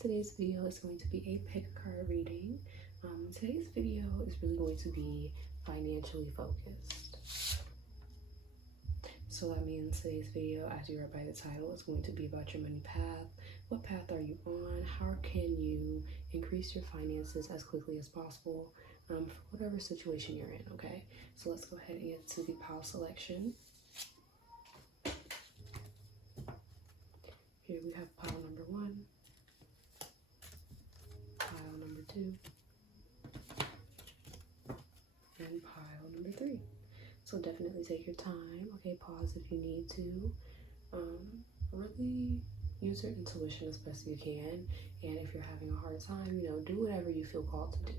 Today's video is going to be a pick a card reading. Today's video is really going to be financially focused. So that means today's video, as you read by the title, is going to be about your money path. What path are you on? How can you increase your finances as quickly as possible for whatever situation you're in, okay? So let's go ahead and get to the pile selection. Here we have pile number 1, pile number 2, and pile number 3. So definitely take your time, okay? Pause if you need to. Really use your intuition as best you can. And if you're having a hard time, do whatever you feel called to do.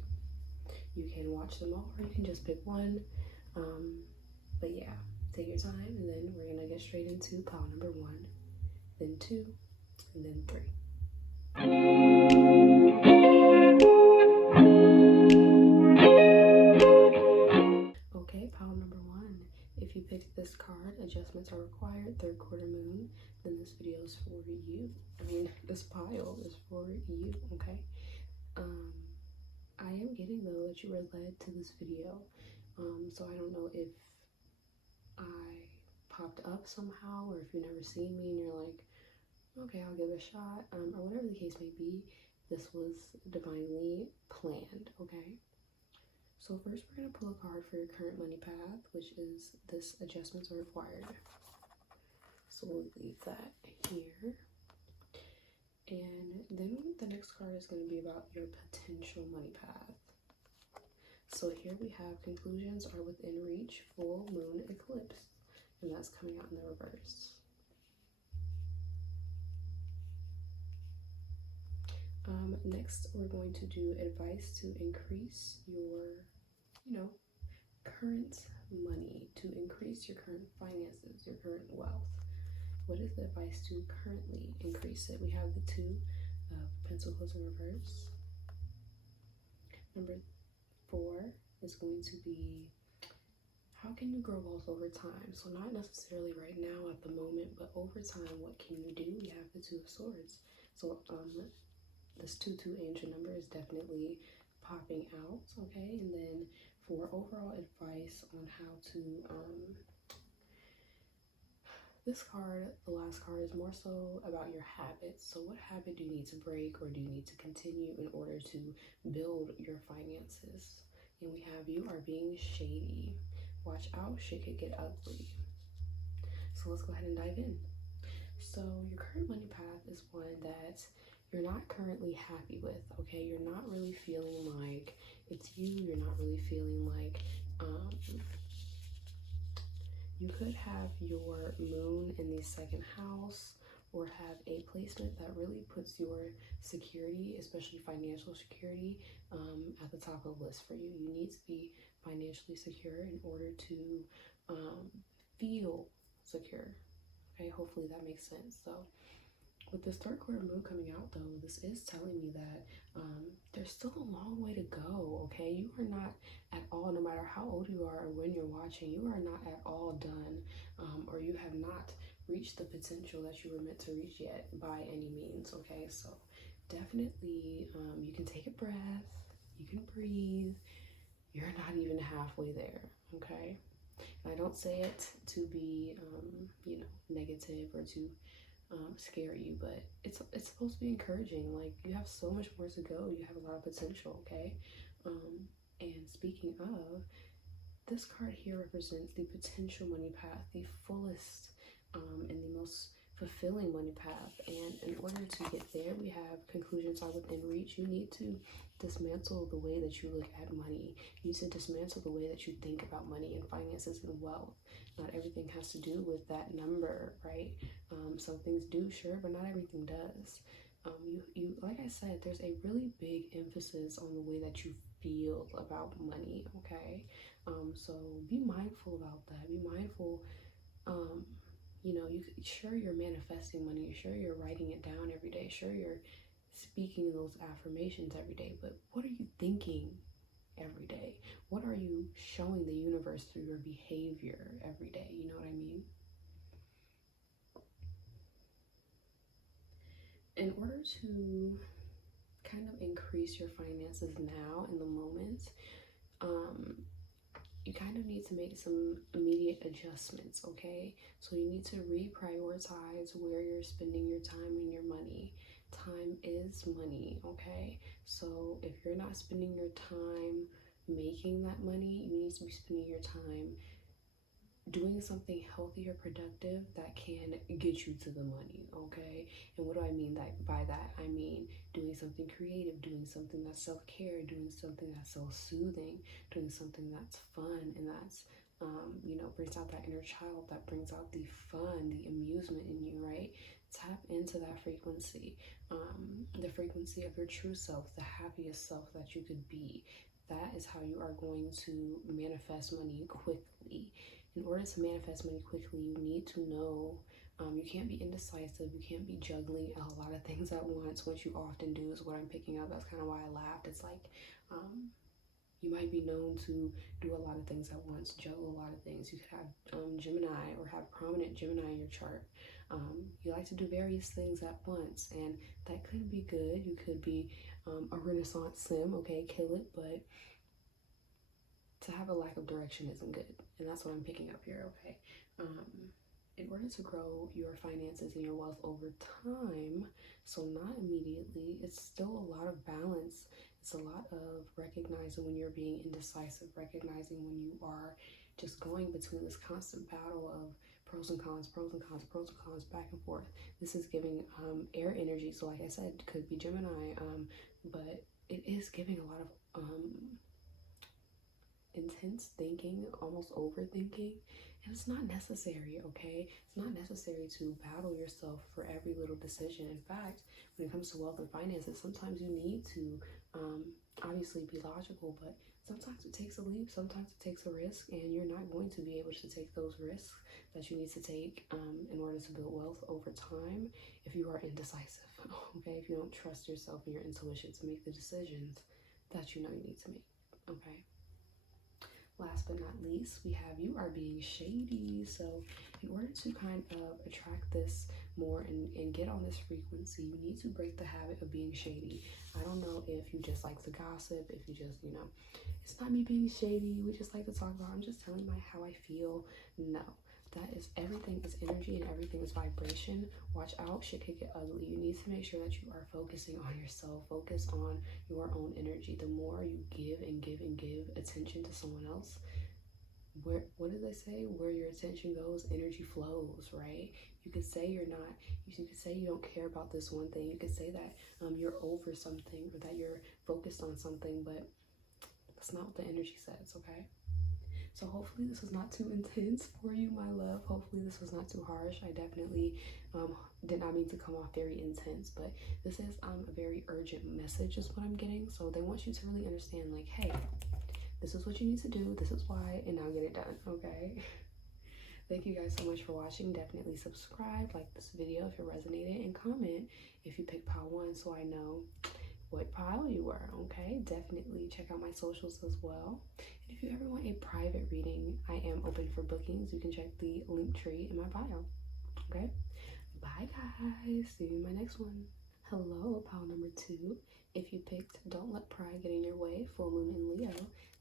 You can watch them all, or you can just pick one. But yeah, take your time, and then we're gonna get straight into pile number 1, then 2, and then 3. Okay, pile number 1. If you picked this card, adjustments are required, third quarter moon, then this video is for you. This pile is for you, okay? I am getting, though, that you were led to this video. So I don't know if I popped up somehow, or if you've never seen me and you're like, okay, I'll give it a shot, or whatever the case may be. This was divinely planned, okay? So first we're going to pull a card for your current money path, which is this adjustments are required. So we'll leave that here. And then the next card is going to be about your potential money path. So here we have conclusions are within reach, full moon eclipse, and that's coming out in the reverse. Next, we're going to do advice to increase your, current money, to increase your current finances, your current wealth. What is the advice to currently increase it? We have the 2 of Pentacles in reverse. Number 4 is going to be, how can you grow wealth over time? So not necessarily right now at the moment, but over time, what can you do? We have the 2 of Swords. So this 2-2 angel number is definitely popping out, okay? And then for overall advice on how to, this card, the last card, is more so about your habits. So what habit do you need to break, or do you need to continue in order to build your finances? And we have, you are being shady. Watch out, shit could get ugly. So let's go ahead and dive in. So your current money path is one that you're not currently happy with, okay? You're not really feeling like it's you. You're not really feeling like, you could have your moon in the 2nd house, or have a placement that really puts your security, especially financial security, at the top of the list for you. You need to be financially secure in order to feel secure, okay? Hopefully that makes sense. So with this third quarter moon coming out, though, this is telling me that there's still a long way to go, okay? You are not at all, no matter how old you are or when you're watching, you are not at all done, or you have not reached the potential that you were meant to reach yet by any means, okay? So definitely, you can take a breath, you can breathe. You're not even halfway there, okay? And I don't say it to be, negative or to scare you, but it's supposed to be encouraging. Like, you have so much more to go. You have a lot of potential, okay? And speaking of, this card here represents the potential money path, the fullest and the most fulfilling money path. And in order to get there, we have conclusions are within reach. You need to dismantle the way that you look at money. You need to dismantle the way that you think about money and finances and wealth. Not everything has to do with that number, right? Some things do, sure, but not everything does. You like I said, there's a really big emphasis on the way that you feel about money, okay? So be mindful about that. Be mindful, sure, you're manifesting money, sure, you're writing it down every day, sure, you're speaking those affirmations every day, but what are you thinking every day? What are you showing the universe through your behavior every day? You know what I mean? In order to kind of increase your finances now in the moment, you kind of need to make some immediate adjustments, okay? So you need to reprioritize where you're spending your time and your money. Time is money, okay? So if you're not spending your time making that money, you need to be spending your time doing something healthy or productive that can get you to the money, okay? And what do I mean by that? I mean doing something creative, doing something that's self-care, doing something that's self-soothing, doing something that's fun and that's brings out that inner child, that brings out the fun, the amusement in you, right? Tap into that frequency, the frequency of your true self, the happiest self that you could be. That is how you are going to manifest money quickly. In order to manifest money quickly, you need to know, you can't be indecisive, you can't be juggling a lot of things at once. What you often do is what I'm picking up. That's kind of why I laughed. It's like, you might be known to do a lot of things at once, juggle a lot of things. You could have Gemini or have prominent Gemini in your chart. You like to do various things at once, and that could be good. You could be a Renaissance sim, okay, kill it, but to have a lack of direction isn't good, and that's what I'm picking up here, okay? In order to grow your finances and your wealth over time, so not immediately, it's still a lot of balance. It's a lot of recognizing when you're being indecisive, recognizing when you are just going between this constant battle of pros and cons, pros and cons, pros and cons, back and forth. This is giving air energy, so like I said, it could be Gemini, but it is giving a lot of intense thinking, almost overthinking, and it's not necessary, okay? It's not necessary to battle yourself for every little decision. In fact, when it comes to wealth and finances, sometimes you need to obviously be logical, but sometimes it takes a leap, sometimes it takes a risk, and you're not going to be able to take those risks that you need to take in order to build wealth over time if you are indecisive, okay? If you don't trust yourself and your intuition to make the decisions that you know you need to make, okay? Last but not least, we have you are being shady. So in order to kind of attract this more and get on this frequency, you need to break the habit of being shady. I don't know if you just like to gossip, if you just, it's not me being shady, we just like to talk about, I'm just telling how I feel. No, that is, everything is energy and everything is vibration. Watch out, shit could get ugly. You need to make sure that you are focusing on yourself, focus on your own energy. The more you give and give and give attention to someone else, what did they say? Where your attention goes, energy flows, right? You could say you could say you don't care about this one thing. You could say that you're over something or that you're focused on something, but that's not what the energy says, okay? So hopefully this was not too intense for you, my love. Hopefully this was not too harsh. I definitely did not mean to come off very intense, but this is a very urgent message is what I'm getting. So they want you to really understand, like, hey, this is what you need to do. This is why, and now get it done, okay? Thank you guys so much for watching. Definitely subscribe, like this video if it resonated, and comment if you picked pile 1 so I know what pile you were, okay? Definitely check out my socials as well. And if you ever want a private reading, I am open for bookings. You can check the link tree in my bio, okay? Bye, guys. See you in my next one. Hello, pile number 2. If you picked Don't Let Pride Get in Your Way, full moon in Leo,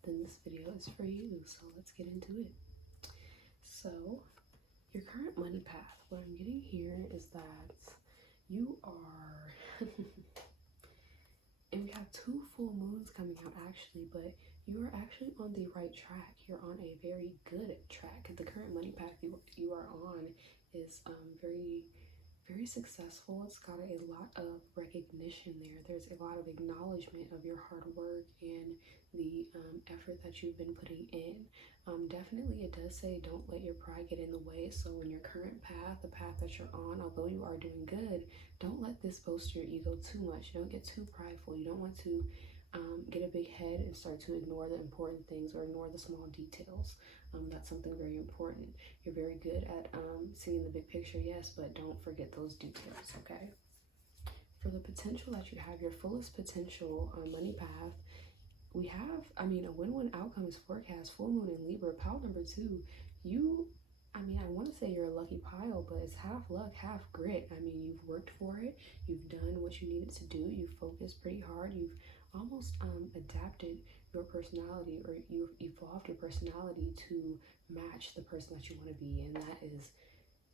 then this video is for you. So let's get into it. So your current money path, what I'm getting here is that you are... And we have 2 full moons coming out actually, but you are actually on the right track. You're on a very good track. The current money path you are on is very, very successful. It's got a lot of recognition there. There's a lot of acknowledgement of your hard work and the effort that you've been putting in. Definitely it does say don't let your pride get in the way. So in your current path, the path that you're on, although you are doing good, don't let this boast your ego too much. Don't get too prideful. You don't want to get a big head and start to ignore the important things or ignore the small details. That's something very important. You're very good at seeing the big picture, yes, but don't forget those details, okay? For the potential that you have, your fullest potential money path, we have, a win-win outcome is forecast, full moon in Libra, pile number 2. You I mean, I want to say you're a lucky pile, but it's half luck, half grit. I mean, you've worked for it. You've done what you needed to do. You've focused pretty hard. You've almost adapted your personality, or you've evolved your personality to match the person that you want to be. And that is,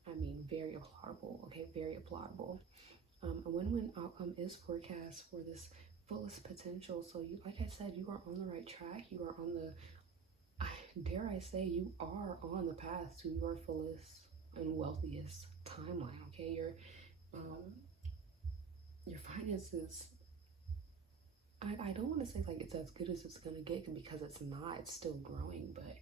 I mean, very applaudable. Okay, very applaudable. A win-win outcome is forecast for this fullest potential. So you, like I said, you are on the right track. You are on the, dare I say, you are on the path to your fullest and wealthiest timeline. Okay, your finances, I don't want to say like it's as good as it's gonna get, because it's not. It's still growing, but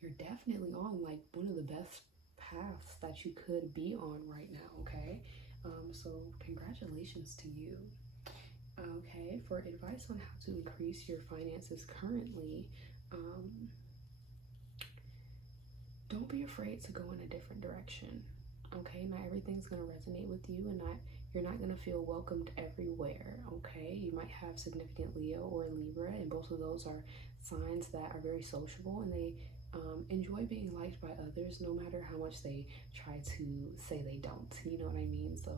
you're definitely on like one of the best paths that you could be on right now. Okay, so congratulations to you. Okay, for advice on how to increase your finances currently, don't be afraid to go in a different direction. Okay, not everything's gonna resonate with you, and you're not gonna feel welcomed everywhere. Okay, you might have significant Leo or Libra, and both of those are signs that are very sociable, and they enjoy being liked by others, no matter how much they try to say they don't. You know what I mean? So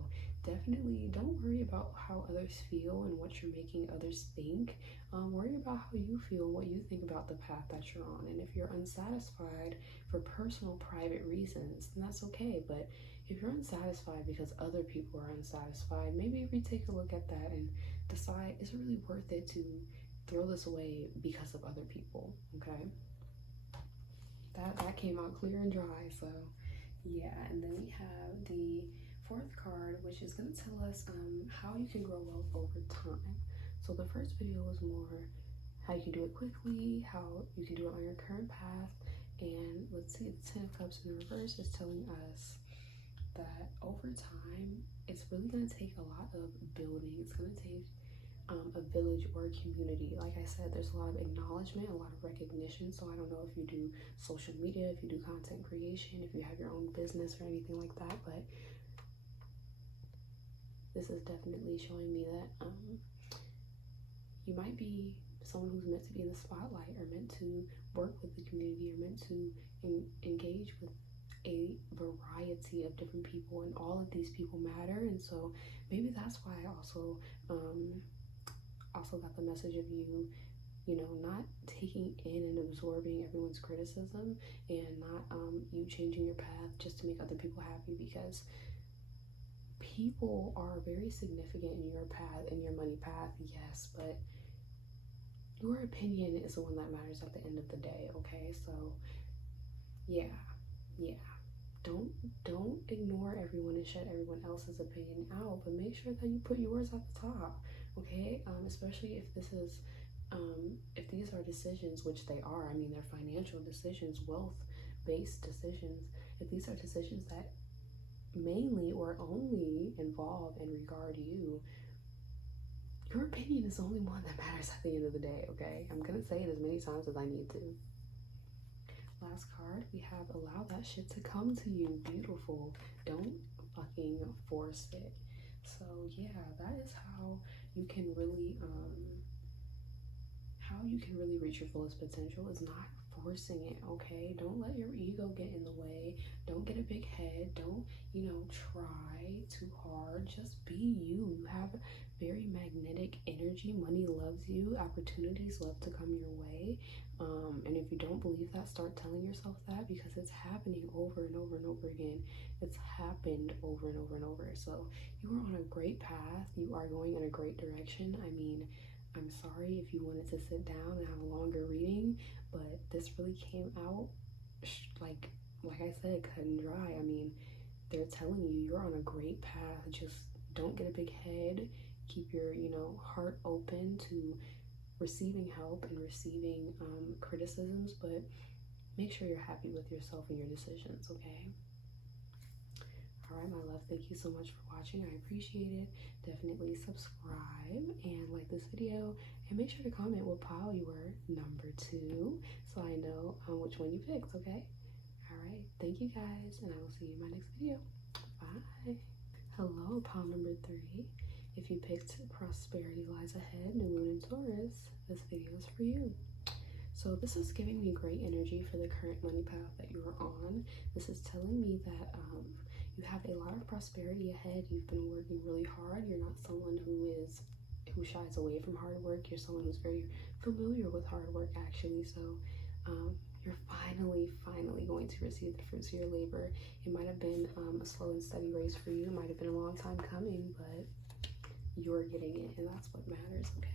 definitely don't worry about how others feel and what you're making others think. Worry about how you feel and what you think about the path that you're on. And if you're unsatisfied for personal, private reasons, then that's okay. But if you're unsatisfied because other people are unsatisfied, maybe retake a look at that and decide, is it really worth it to throw this away because of other people? Okay, that came out clear and dry. So yeah, and then we have the fourth card, which is going to tell us how you can grow wealth over time. So the first video was more how you can do it quickly, how you can do it on your current path. And let's see, the 10 of Cups in reverse is telling us that over time, it's really going to take a lot of building. It's going to take a village or a community. Like I said, there's a lot of acknowledgement, a lot of recognition. So I don't know if you do social media, if you do content creation, if you have your own business or anything like that, but this is definitely showing me that you might be someone who's meant to be in the spotlight, or meant to work with the community, or meant to engage with a variety of different people, and all of these people matter. And so maybe that's why I also got the message of you know, not taking in and absorbing everyone's criticism, and not you changing your path just to make other people happy, because people are very significant in your path, in your money path, yes, but your opinion is the one that matters at the end of the day. Okay, so yeah, don't ignore everyone and shut everyone else's opinion out, but make sure that you put yours at the top. Okay, especially if this is if these are decisions, which they are, I mean, they're financial decisions, wealth-based decisions. If these are decisions that mainly or only involve and regard you, your opinion is the only one that matters at the end of the day. Okay, I'm gonna say it as many times as I need to. Last card, we have allow that shit to come to you. Beautiful. Don't fucking force it. So yeah, that is how you can really reach your fullest potential, is not forcing it. Okay, don't let your ego get in the way. Don't get a big head. Don't, you know, try too hard. Just be you. You have very magnetic energy. Money loves you. Opportunities love to come your way. And if you don't believe that, start telling yourself that, because it's happening over and over and over again. It's happened over and over and over. So you are on a great path. You are going in a great direction. I mean, I'm sorry if you wanted to sit down and have a longer reading, but this really came out like I said, cut and dry. I mean, they're telling you you're on a great path. Just don't get a big head. Keep your, you know, heart open to receiving help and receiving criticisms, but make sure you're happy with yourself and your decisions. Okay. All right, my love, thank you so much for watching. I appreciate it. Definitely subscribe and like this video, and make sure to comment what pile you were number 2, so I know which one you picked. Okay. All right, thank you guys, and I will see you in my next video. Bye. Hello, pile number 3. If you picked prosperity lies ahead, new moon in Taurus, this video is for you. So this is giving me great energy for the current money path that you are on. This is telling me that you have a lot of prosperity ahead. You've been working really hard. You're not someone who shies away from hard work. You're someone who's very familiar with hard work, actually. So you're finally going to receive the fruits of your labor. It might have been a slow and steady race for you. It might have been a long time coming, but you're getting it, and that's what matters, okay?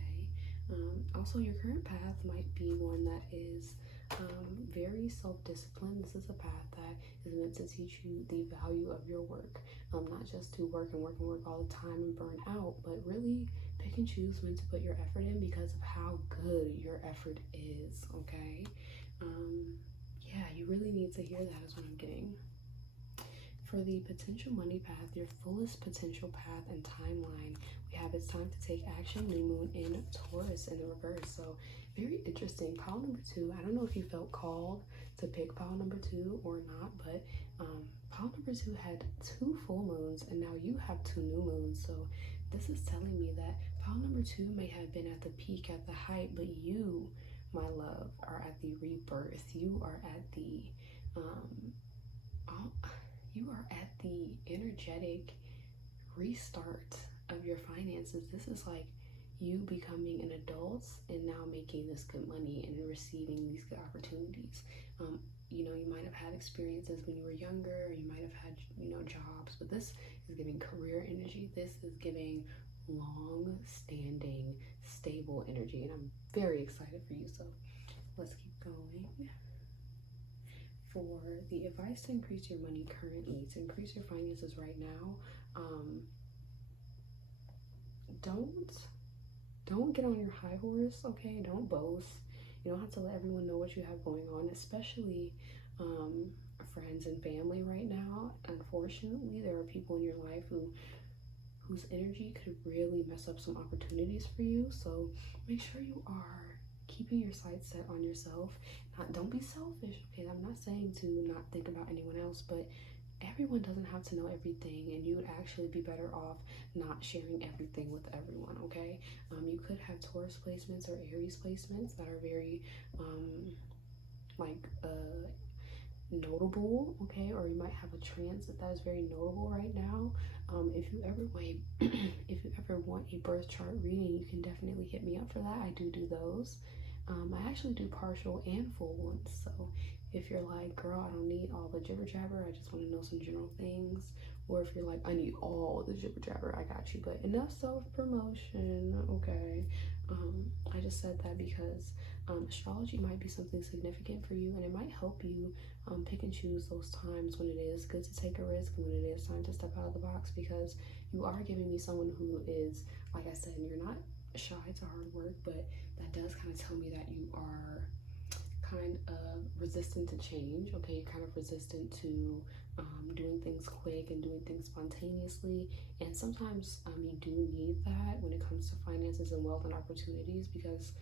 Also, your current path might be one that is very self-disciplined. This is a path that is meant to teach you the value of your work, not just to work and work and work all the time and burn out, but really pick and choose when to put your effort in because of how good your effort is, okay? Yeah, you really need to hear that is what I'm getting. For the potential money path, your fullest potential path and timeline, we have it's time to take action, new moon in Taurus in the reverse. So very interesting. Pile number 2, I don't know if you felt called to pick pile number 2 or not, but pile number 2 had 2 full moons and now you have 2 new moons. So this is telling me that pile number 2 may have been at the peak, at the height, but you, my love, are at the rebirth. You are at the energetic restart of your finances. This is like you becoming an adult and now making this good money and receiving these good opportunities. You know, you might have had experiences when you were younger, or you might have had, you know, jobs, but this is giving career energy. This is giving long-standing, stable energy, and I'm very excited for you. So let's keep going. For the advice to increase your money currently, to increase your finances right now, don't get on your high horse, okay? Don't boast. You don't have to let everyone know what you have going on, especially friends and family right now. Unfortunately, there are people in your life whose energy could really mess up some opportunities for you. So make sure you are keeping your sights set on yourself. Don't be selfish, okay? I'm not saying to not think about anyone else, but everyone doesn't have to know everything, and you would actually be better off not sharing everything with everyone, okay? You could have Taurus placements or Aries placements that are very notable, okay? Or you might have a transit that is very notable right now. If you ever want a birth chart reading, you can definitely hit me up for that. I do those. I actually do partial and full ones. So if you're like, girl, I don't need all the jibber jabber, I just want to know some general things, or if you're like, I need all the jibber jabber, I got you, but enough self-promotion, okay? I just said that because astrology might be something significant for you, and it might help you pick and choose those times when it is good to take a risk and when it is time to step out of the box, because you are giving me someone who is, like I said, you're not shy to hard work, but that does kind of tell me that you are kind of resistant to change, okay? You're kind of resistant to doing things quick and doing things spontaneously, and sometimes you do need that when it comes to finances and wealth and opportunities, because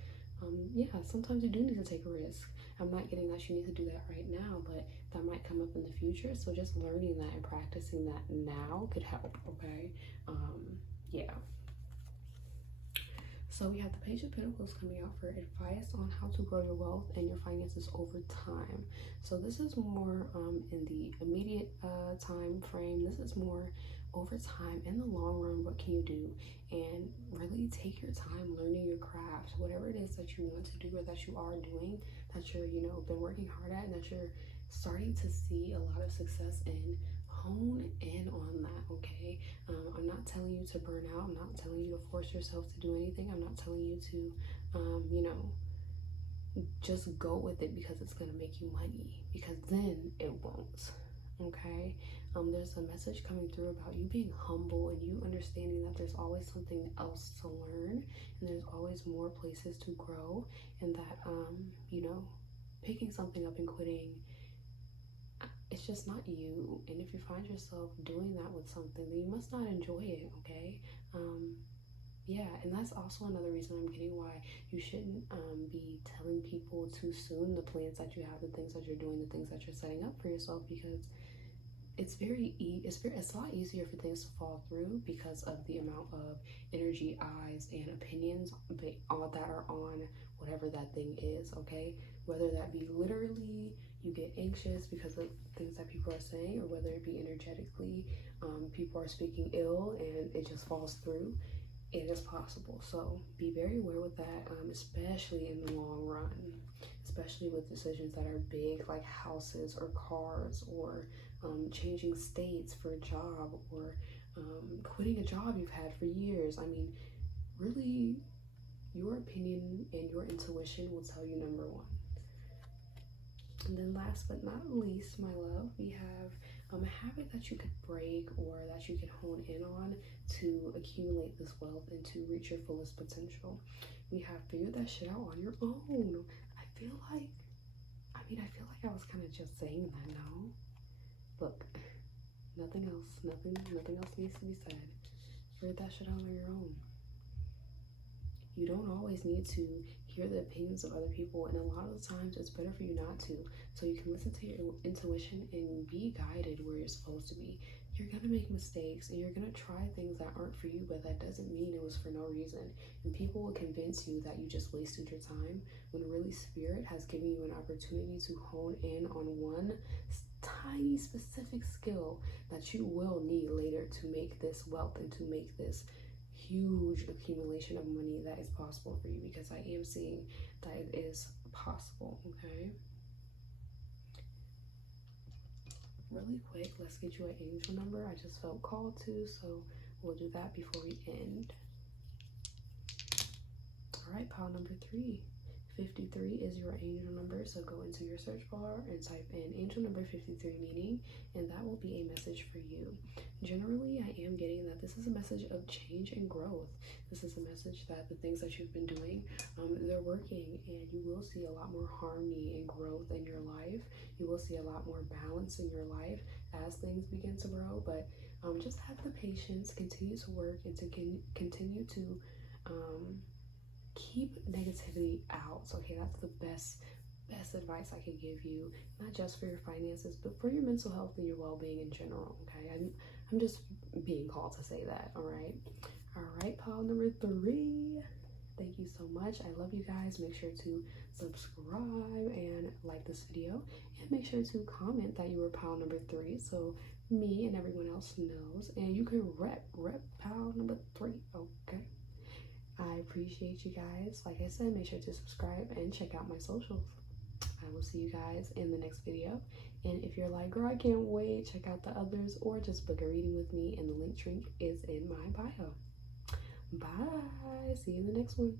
yeah, sometimes you do need to take a risk. I'm not getting that you need to do that right now, but that might come up in the future, so just learning that and practicing that now could help, okay? Yeah. So we have the Page of Pentacles coming out for advice on how to grow your wealth and your finances over time. So this is more in the immediate time frame. This is more over time. In the long run, what can you do? And really take your time learning your craft, whatever it is that you want to do or that you are doing, that you're, you know, been working hard at, and that you're starting to see a lot of success in. Hone in on that, okay? I'm not telling you to burn out. I'm not telling you to force yourself to do anything. I'm not telling you to, you know, just go with it because it's going to make you money, because then it won't, okay? There's a message coming through about you being humble and you understanding that there's always something else to learn and there's always more places to grow, and that, you know, picking something up and quitting, it's just not you. And if you find yourself doing that with something, then you must not enjoy it, okay? Yeah, and that's also another reason I'm getting why you shouldn't be telling people too soon the plans that you have, the things that you're doing, the things that you're setting up for yourself, because it's a lot easier for things to fall through because of the amount of energy, eyes, and opinions all that are on whatever that thing is, okay? Whether that be literally you get anxious because of things that people are saying, or whether it be energetically, people are speaking ill and it just falls through. It is possible. So be very aware with that, especially in the long run, especially with decisions that are big, like houses or cars, or changing states for a job, or quitting a job you've had for years. I mean, really, your opinion and your intuition will tell you number one. And then last but not least, my love, we have a habit that you could break or that you can hone in on to accumulate this wealth and to reach your fullest potential. We have figured that shit out on your own. I feel like I was kind of just saying that now. Look, nothing else needs to be said. Figure that shit out on your own. You don't always need to hear the opinions of other people, and a lot of the times it's better for you not to. So you can listen to your intuition and be guided where you're supposed to be. You're gonna make mistakes and you're gonna try things that aren't for you, but that doesn't mean it was for no reason. And people will convince you that you just wasted your time, when really Spirit has given you an opportunity to hone in on one tiny specific skill that you will need later to make this wealth and to make this huge accumulation of money that is possible for you, because I am seeing that it is possible. Okay, really quick, let's get you an angel number. I just felt called to, so we'll do that before we end. All right, pile number 3. 53 is your angel number, so go into your search bar and type in angel number 53 meaning, and that will be a message for you. Generally, I am getting that this is a message of change and growth. This is a message that the things that you've been doing, they're working, and you will see a lot more harmony and growth in your life. You will see a lot more balance in your life as things begin to grow, but just have the patience, continue to work, and to continue to keep negativity out. Okay, that's the best advice I could give you, not just for your finances, but for your mental health and your well-being in general. Okay, I'm just being called to say that. All right, pile number 3. Thank you so much. I love you guys. Make sure to subscribe and like this video, and make sure to comment that you were pile number 3, so me and everyone else knows, and you can rep pile number 3. Okay, I appreciate you guys. Like I said, make sure to subscribe and check out my socials. I will see you guys in the next video. And if you're like, girl, I can't wait, check out the others, or just book a reading with me, and the link tree is in my bio. Bye. See you in the next one.